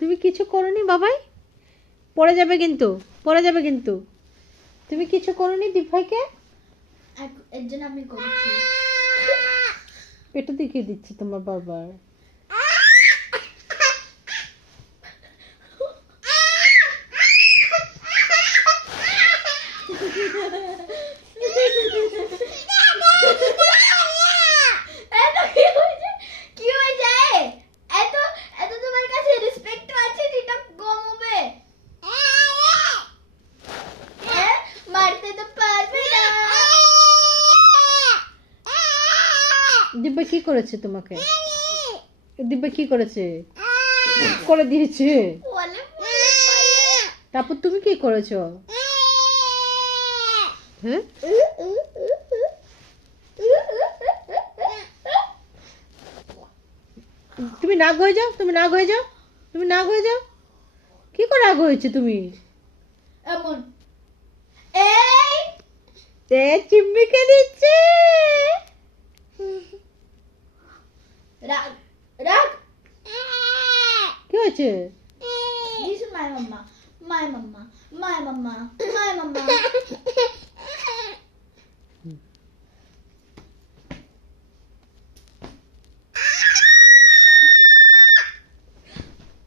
তুমি কিছু করোনি বাবাই? পড়ে যাবে কিন্তু, পড়ে যাবে কিন্তু। তুমি কিছু করোনি দীপ ভাইকে? এর জন্য আমি করেছি। পেটে দেখিয়ে দিচ্ছে তোমার বাবার। কি হয়েছে? এত এত তোমার কাছে রেসপেক্ট আছে, যেটা কম হবে? মারতে তো পারবে না। দীপ ভাই কি করেছে তোমাকে? দীপ ভাই কি করেছে? করে দিয়েছে। বলে বলে তারপর তুমি কি করেছো? হ্যাঁ, তুমি নাক হয়ে যাও, তুমি নাক হয়ে যাও, তুমি নাক হয়ে যাও। কি করে রাগ হয়েছে তুমি? এমন এই এ চিম্মিকে দিচ্ছে। রাগ রাগ কি হয়েছে? This is my mama. My mama. My mama. My mama.